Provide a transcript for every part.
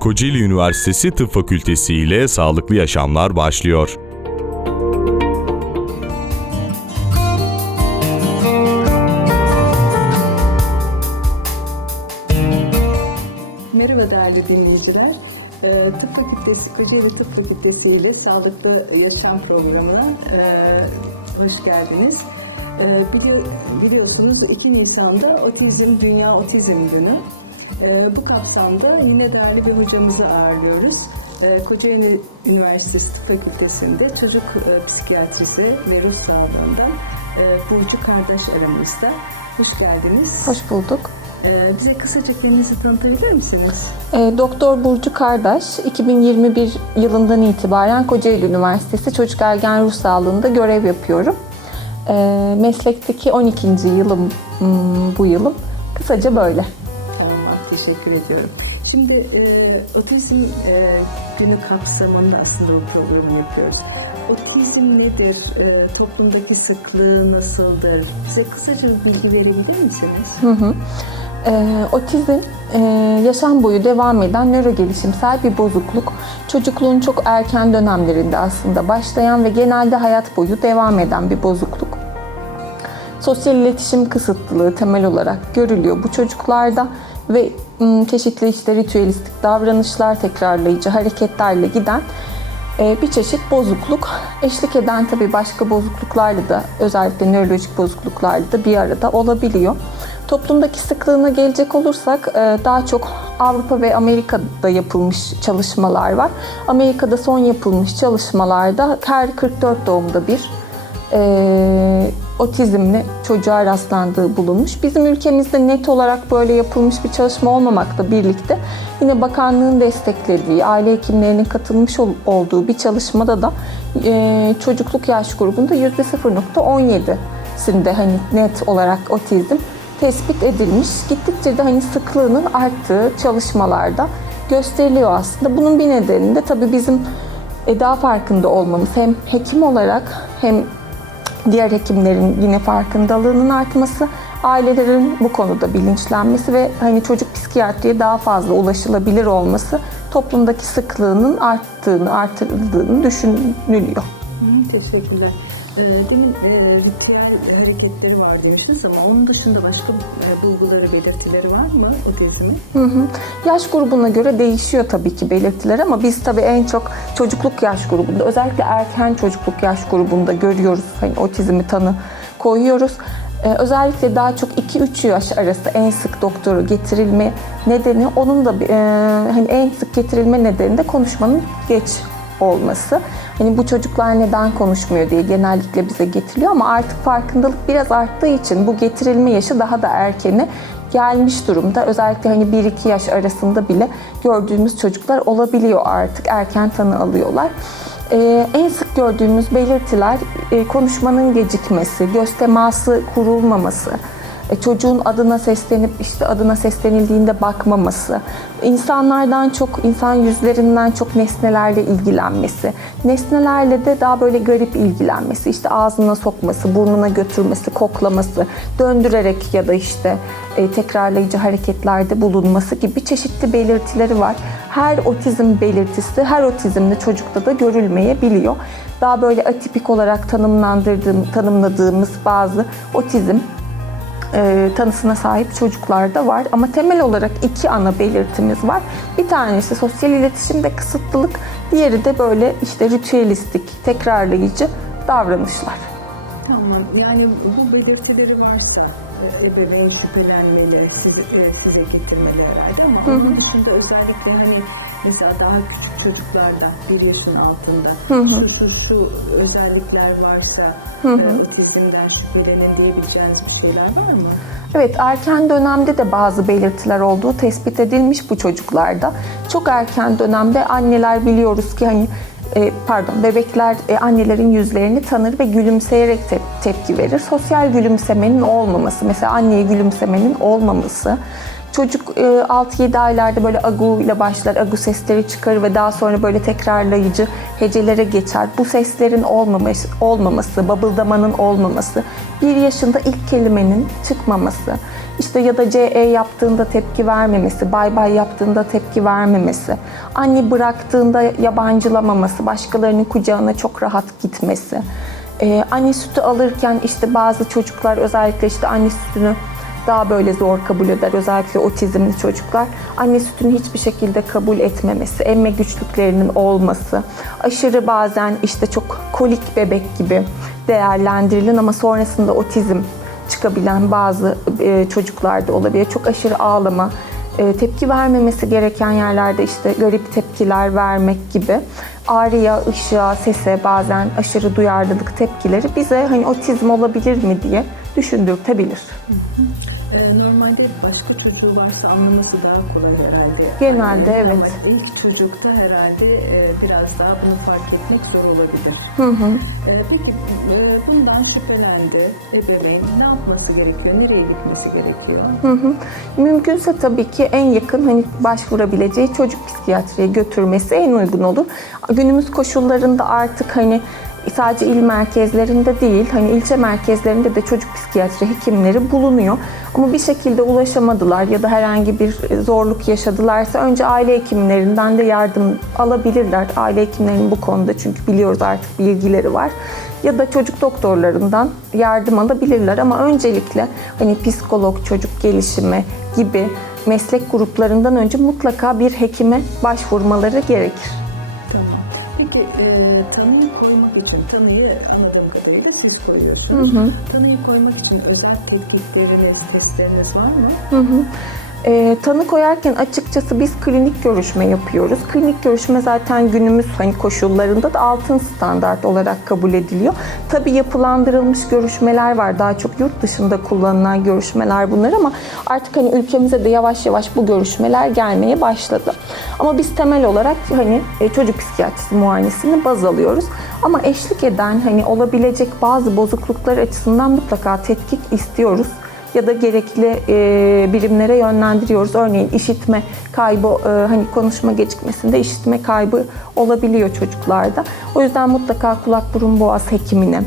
Kocaeli Üniversitesi Tıp Fakültesi ile Sağlıklı Yaşamlar başlıyor. Merhaba değerli dinleyiciler. Ee, Tıp Fakültesi, Kocaeli Tıp Fakültesi ile Sağlıklı Yaşam Programı'na e, hoş geldiniz. Ee, bili- biliyorsunuz 2 Nisan'da Otizm Dünya Otizm Günü. Ee, bu kapsamda yine değerli bir hocamızı ağırlıyoruz. Ee, Kocaeli Üniversitesi Tıp Fakültesi'nde çocuk e, psikiyatrisi ve ruh sağlığından e, Burcu Kardeş aramızda. Hoş geldiniz. Hoş bulduk. Ee, bize kısaca kendinizi tanıtabilir misiniz? E, Doktor Burcu Kardaş, 2021 yılından itibaren Kocaeli Üniversitesi Çocuk Ergen Ruh Sağlığı'nda görev yapıyorum. E, meslekteki 12. yılım hmm, bu yılım. Kısaca böyle. Teşekkür ediyorum. Şimdi e, otizm e, günü kapsamında aslında bu programı yapıyoruz. Otizm nedir? E, toplumdaki sıklığı nasıldır? Bize kısaca bir bilgi verebilir misiniz? E, otizm e, yaşam boyu devam eden nörogelişimsel bir bozukluk. Çocukluğun çok erken dönemlerinde aslında başlayan ve genelde hayat boyu devam eden bir bozukluk. Sosyal iletişim kısıtlılığı temel olarak görülüyor bu çocuklarda ve çeşitli işte ritüelistik davranışlar, tekrarlayıcı hareketlerle giden bir çeşit bozukluk. Eşlik eden tabii başka bozukluklarla da özellikle nörolojik bozukluklarla da bir arada olabiliyor. Toplumdaki sıklığına gelecek olursak daha çok Avrupa ve Amerika'da yapılmış çalışmalar var. Amerika'da son yapılmış çalışmalarda her 44 doğumda bir e, otizmli çocuğa rastlandığı bulunmuş. Bizim ülkemizde net olarak böyle yapılmış bir çalışma olmamakla birlikte yine bakanlığın desteklediği, aile hekimlerinin katılmış ol- olduğu bir çalışmada da e, çocukluk yaş grubunda %0.17'sinde hani net olarak otizm tespit edilmiş. Gittikçe de hani sıklığının arttığı çalışmalarda gösteriliyor aslında. Bunun bir nedeni de tabii bizim daha farkında olmamız hem hekim olarak hem diğer hekimlerin yine farkındalığının artması, ailelerin bu konuda bilinçlenmesi ve hani çocuk psikiyatriye daha fazla ulaşılabilir olması toplumdaki sıklığının arttığını, artırıldığını düşünülüyor. Teşekkürler. E, demin e, ritüel hareketleri var demiştiniz ama onun dışında başka e, bulguları, belirtileri var mı otizmin? Hı hı. Yaş grubuna göre değişiyor tabii ki belirtiler ama biz tabii en çok çocukluk yaş grubunda özellikle erken çocukluk yaş grubunda görüyoruz hani otizmi tanı koyuyoruz. Ee, özellikle daha çok 2-3 yaş arası en sık doktoru getirilme nedeni onun da e, hani en sık getirilme nedeni de konuşmanın geç olması. Hani bu çocuklar neden konuşmuyor diye genellikle bize getiriliyor ama artık farkındalık biraz arttığı için bu getirilme yaşı daha da erkene gelmiş durumda. Özellikle hani 1-2 yaş arasında bile gördüğümüz çocuklar olabiliyor artık. Erken tanı alıyorlar. Ee, en sık gördüğümüz belirtiler e, konuşmanın gecikmesi, göz teması kurulmaması, e, çocuğun adına seslenip işte adına seslenildiğinde bakmaması, insanlardan çok, insan yüzlerinden çok nesnelerle ilgilenmesi, nesnelerle de daha böyle garip ilgilenmesi, işte ağzına sokması, burnuna götürmesi, koklaması, döndürerek ya da işte e, tekrarlayıcı hareketlerde bulunması gibi çeşitli belirtileri var. Her otizm belirtisi her otizmli çocukta da görülmeyebiliyor. Daha böyle atipik olarak tanımlandırdığım, tanımladığımız bazı otizm e, tanısına sahip çocuklarda var. Ama temel olarak iki ana belirtimiz var. Bir tanesi sosyal iletişimde kısıtlılık, diğeri de böyle işte ritüelistik, tekrarlayıcı davranışlar. Tamam. Yani bu belirtileri varsa e, ebeveyn şüphelenmeli, size, e, size getirmeli herhalde ama onun dışında özellikle hani mesela daha küçük çocuklarda bir yaşın altında şu şu şu özellikler varsa e, otizmden şüphelenin diyebileceğiniz bir şeyler var mı? Evet, erken dönemde de bazı belirtiler olduğu tespit edilmiş bu çocuklarda. Çok erken dönemde anneler biliyoruz ki hani e, pardon bebekler e, annelerin yüzlerini tanır ve gülümseyerek te- tepki verir. Sosyal gülümsemenin olmaması, mesela anneye gülümsemenin olmaması Çocuk e, 6-7 aylarda böyle agu ile başlar, agu sesleri çıkarır ve daha sonra böyle tekrarlayıcı hecelere geçer. Bu seslerin olmaması, olmaması, babıldamanın olmaması, bir yaşında ilk kelimenin çıkmaması, işte ya da CE yaptığında tepki vermemesi, bay bay yaptığında tepki vermemesi, anne bıraktığında yabancılamaması, başkalarının kucağına çok rahat gitmesi, ee, anne sütü alırken işte bazı çocuklar özellikle işte anne sütünü daha böyle zor kabul eder. Özellikle otizmli çocuklar. Anne sütünü hiçbir şekilde kabul etmemesi, emme güçlüklerinin olması, aşırı bazen işte çok kolik bebek gibi değerlendirilen ama sonrasında otizm çıkabilen bazı e, çocuklarda olabilir. Çok aşırı ağlama, e, tepki vermemesi gereken yerlerde işte garip tepkiler vermek gibi ağrıya, ışığa, sese bazen aşırı duyarlılık tepkileri bize hani otizm olabilir mi diye düşündürtebilir. Ee, Normalde başka çocuğu varsa anlaması daha kolay herhalde. Genelde, Ee, evet. Ama ilk çocukta herhalde e, biraz daha bunu fark etmek zor olabilir. Ee, Peki e, bundan şüphelendi ebeveyn ne yapması gerekiyor? Nereye gitmesi gerekiyor? Mümkünse tabii ki en yakın hani başvurabileceği çocuk psikiyatriye götürmesi en uygun olur. Günümüz koşullarında artık hani sadece il merkezlerinde değil, hani ilçe merkezlerinde de çocuk psikiyatri hekimleri bulunuyor. Ama bir şekilde ulaşamadılar ya da herhangi bir zorluk yaşadılarsa önce aile hekimlerinden de yardım alabilirler. Aile hekimlerinin bu konuda çünkü biliyoruz artık bilgileri var. Ya da çocuk doktorlarından yardım alabilirler ama öncelikle hani psikolog, çocuk gelişimi gibi meslek gruplarından önce mutlaka bir hekime başvurmaları gerekir. Peki e, tanıyı koymak için, tanıyı anladığım kadarıyla siz koyuyorsunuz. Tanıyı koymak için özel tetkikleriniz, testleriniz var mı? E, tanı koyarken açıkçası biz klinik görüşme yapıyoruz. Klinik görüşme zaten günümüz hani koşullarında da altın standart olarak kabul ediliyor. Tabii yapılandırılmış görüşmeler var. Daha çok yurt dışında kullanılan görüşmeler bunlar ama artık hani ülkemize de yavaş yavaş bu görüşmeler gelmeye başladı. Ama biz temel olarak hani e, çocuk psikiyatrisi muayenesini baz alıyoruz. Ama eşlik eden hani olabilecek bazı bozukluklar açısından mutlaka tetkik istiyoruz ya da gerekli e, birimlere yönlendiriyoruz. Örneğin işitme kaybı, e, hani konuşma gecikmesinde işitme kaybı olabiliyor çocuklarda. O yüzden mutlaka kulak burun boğaz hekimine,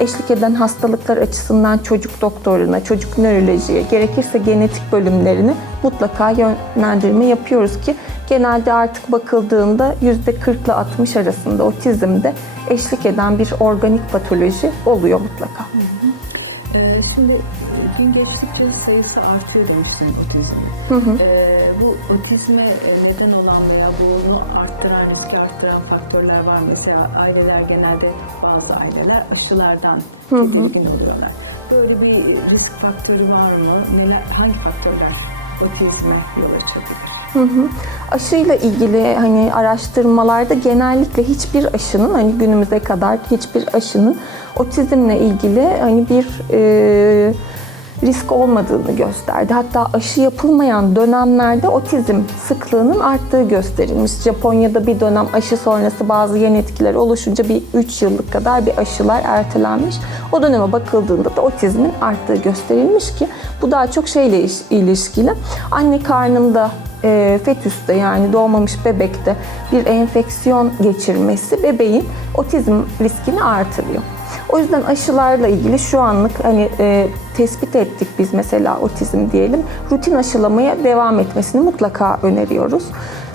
eşlik eden hastalıklar açısından çocuk doktoruna, çocuk nörolojiye, gerekirse genetik bölümlerine mutlaka yönlendirme yapıyoruz ki genelde artık bakıldığında %40 ile 60 arasında otizmde eşlik eden bir organik patoloji oluyor mutlaka. Ee, şimdi gün geçtikçe sayısı artıyor demiştin otizmin. Ee, bu otizme e, neden olan veya bunu arttıran, riski arttıran faktörler var. Mesela aileler genelde bazı aileler aşılardan tedirgin oluyorlar. Böyle bir risk faktörü var mı? Neler, hangi faktörler otizme yol açabilir? Hı hı. Aşıyla ilgili hani araştırmalarda genellikle hiçbir aşının hani günümüze kadar hiçbir aşının otizmle ilgili hani bir e, risk olmadığını gösterdi. Hatta aşı yapılmayan dönemlerde otizm sıklığının arttığı gösterilmiş. Japonya'da bir dönem aşı sonrası bazı yan etkiler oluşunca bir 3 yıllık kadar bir aşılar ertelenmiş. O döneme bakıldığında da otizmin arttığı gösterilmiş ki bu daha çok şeyle iş- ilişkili. Anne karnında e, fetüste yani doğmamış bebekte bir enfeksiyon geçirmesi bebeğin otizm riskini artırıyor. O yüzden aşılarla ilgili şu anlık hani e, tespit ettik biz mesela otizm diyelim. Rutin aşılamaya devam etmesini mutlaka öneriyoruz.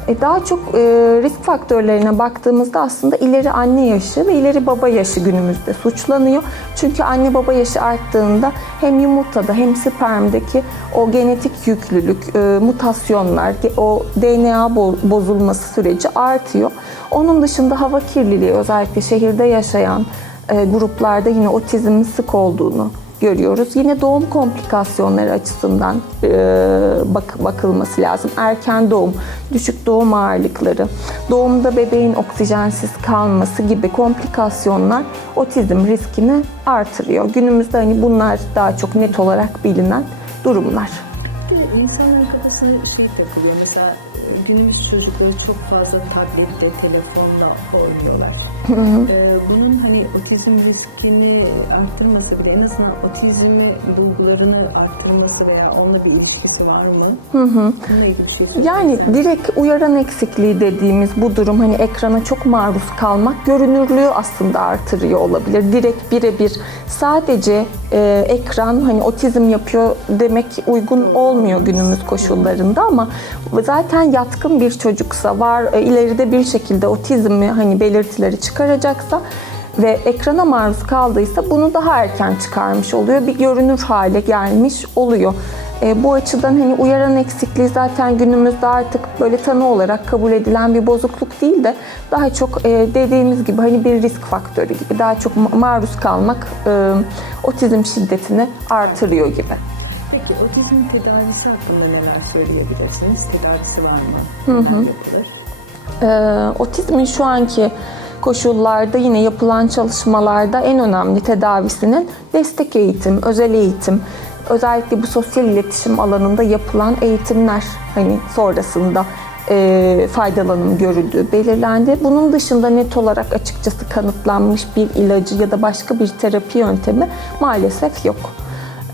E, daha çok e, risk faktörlerine baktığımızda aslında ileri anne yaşı ve ileri baba yaşı günümüzde suçlanıyor. Çünkü anne baba yaşı arttığında hem yumurtada hem spermdeki o genetik yüklülük, e, mutasyonlar, o DNA bo- bozulması süreci artıyor. Onun dışında hava kirliliği özellikle şehirde yaşayan gruplarda yine otizmin sık olduğunu görüyoruz. Yine doğum komplikasyonları açısından e, bak, bakılması lazım. Erken doğum, düşük doğum ağırlıkları, doğumda bebeğin oksijensiz kalması gibi komplikasyonlar otizm riskini artırıyor. Günümüzde hani bunlar daha çok net olarak bilinen durumlar. Bir de kafasına şey takılıyor. Mesela e, günümüz çocukları çok fazla tablette, telefonla oynuyorlar. Ee, bunun hani otizm riskini arttırması bile en azından otizmi bulgularını arttırması veya onunla bir ilişkisi var mı? Bununla ilgili bir şey. Yani direkt uyaran eksikliği dediğimiz bu durum hani ekrana çok maruz kalmak görünürlüğü aslında artırıyor olabilir. Direkt birebir sadece e, ekran hani otizm yapıyor demek uygun olmuyor günümüz koşullarında ama zaten yatkın bir çocuksa var e, ileride bir şekilde otizmi hani belirtileri çıkaracaksa ve ekrana maruz kaldıysa bunu daha erken çıkarmış oluyor. Bir görünür hale gelmiş oluyor. E, bu açıdan hani uyaran eksikliği zaten günümüzde artık böyle tanı olarak kabul edilen bir bozukluk değil de daha çok e, dediğimiz gibi hani bir risk faktörü gibi daha çok ma- maruz kalmak e, otizm şiddetini artırıyor gibi. Peki otizm tedavisi hakkında neler söyleyebilirsiniz? Tedavisi var mı? Neler yapılır? Ee, otizmin şu anki koşullarda yine yapılan çalışmalarda en önemli tedavisinin destek eğitim, özel eğitim, özellikle bu sosyal iletişim alanında yapılan eğitimler hani sonrasında e, faydalanım görüldüğü belirlendi. Bunun dışında net olarak açıkçası kanıtlanmış bir ilacı ya da başka bir terapi yöntemi maalesef yok.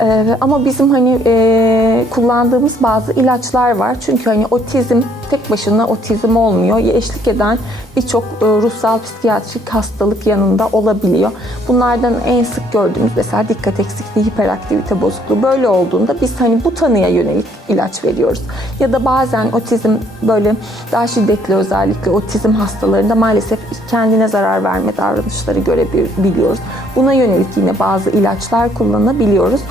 Ee, ama bizim hani e, kullandığımız bazı ilaçlar var. Çünkü hani otizm tek başına otizm olmuyor. Eşlik eden birçok e, ruhsal psikiyatrik hastalık yanında olabiliyor. Bunlardan en sık gördüğümüz mesela dikkat eksikliği, hiperaktivite bozukluğu. Böyle olduğunda biz hani bu tanıya yönelik ilaç veriyoruz. Ya da bazen otizm böyle daha şiddetli özellikle otizm hastalarında maalesef kendine zarar verme davranışları görebiliyoruz. Buna yönelik yine bazı ilaçlar kullanabiliyoruz.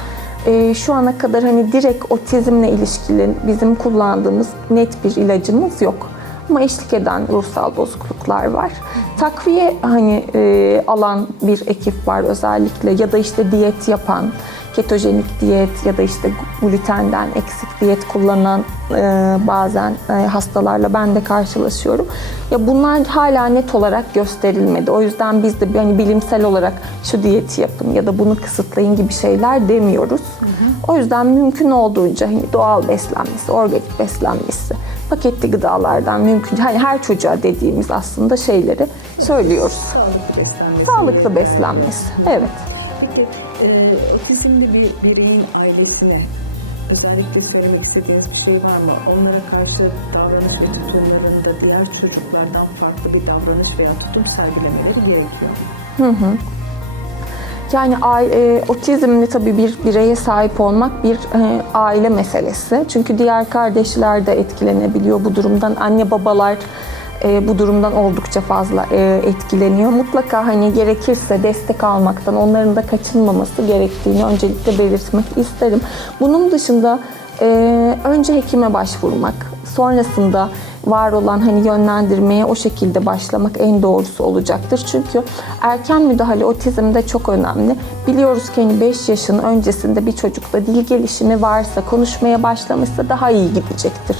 Ee, şu ana kadar hani direkt otizmle ilişkili bizim kullandığımız net bir ilacımız yok. Ama eşlik eden ruhsal bozukluklar var. Takviye hani e, alan bir ekip var özellikle ya da işte diyet yapan, ketojenik diyet ya da işte glutenden eksik diyet kullanan e, bazen e, hastalarla ben de karşılaşıyorum. Ya bunlar hala net olarak gösterilmedi. O yüzden biz de hani bilimsel olarak şu diyeti yapın ya da bunu kısıtlayın gibi şeyler demiyoruz. O yüzden mümkün olduğunca hani doğal beslenmesi, organik beslenmesi, paketli gıdalardan mümkün hani her çocuğa dediğimiz aslında şeyleri söylüyoruz. Sağlıklı beslenmesi. Sağlıklı beslenmesi. Evet. Peki e, otizmli bir bireyin ailesine özellikle söylemek istediğiniz bir şey var mı? Onlara karşı davranış ve tutumlarında diğer çocuklardan farklı bir davranış veya tutum sergilemeleri gerekiyor. Yani aile, e, otizmli tabii bir bireye sahip olmak bir e, aile meselesi. Çünkü diğer kardeşler de etkilenebiliyor bu durumdan. Anne babalar e, bu durumdan oldukça fazla e, etkileniyor. Mutlaka hani gerekirse destek almaktan onların da kaçınmaması gerektiğini öncelikle belirtmek isterim. Bunun dışında e, önce hekime başvurmak, sonrasında var olan hani yönlendirmeye o şekilde başlamak en doğrusu olacaktır. Çünkü erken müdahale otizmde çok önemli. Biliyoruz ki hani 5 yaşın öncesinde bir çocukta dil gelişimi varsa, konuşmaya başlamışsa daha iyi gidecektir.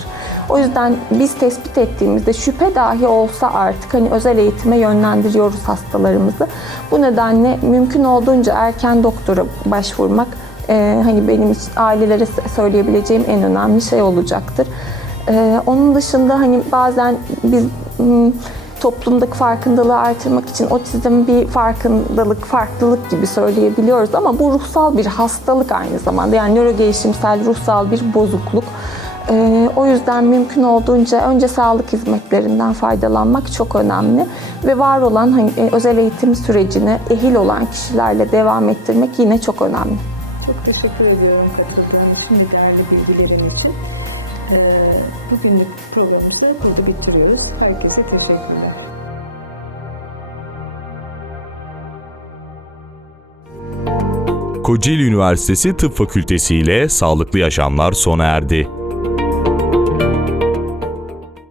O yüzden biz tespit ettiğimizde şüphe dahi olsa artık hani özel eğitime yönlendiriyoruz hastalarımızı. Bu nedenle mümkün olduğunca erken doktora başvurmak e, hani benim ailelere söyleyebileceğim en önemli şey olacaktır. Ee, onun dışında hani bazen biz toplumdaki farkındalığı artırmak için otizm bir farkındalık, farklılık gibi söyleyebiliyoruz ama bu ruhsal bir hastalık aynı zamanda. Yani nörogelişimsel ruhsal bir bozukluk. Ee, o yüzden mümkün olduğunca önce sağlık hizmetlerinden faydalanmak çok önemli ve var olan hani e, özel eğitim sürecini ehil olan kişilerle devam ettirmek yine çok önemli. Çok teşekkür ediyorum katıldığın için ve değerli bilgilerin için. Ee, bugünlük programımızı burada bitiriyoruz. Herkese teşekkürler. Kocaeli Üniversitesi Tıp Fakültesi ile Sağlıklı Yaşamlar sona erdi.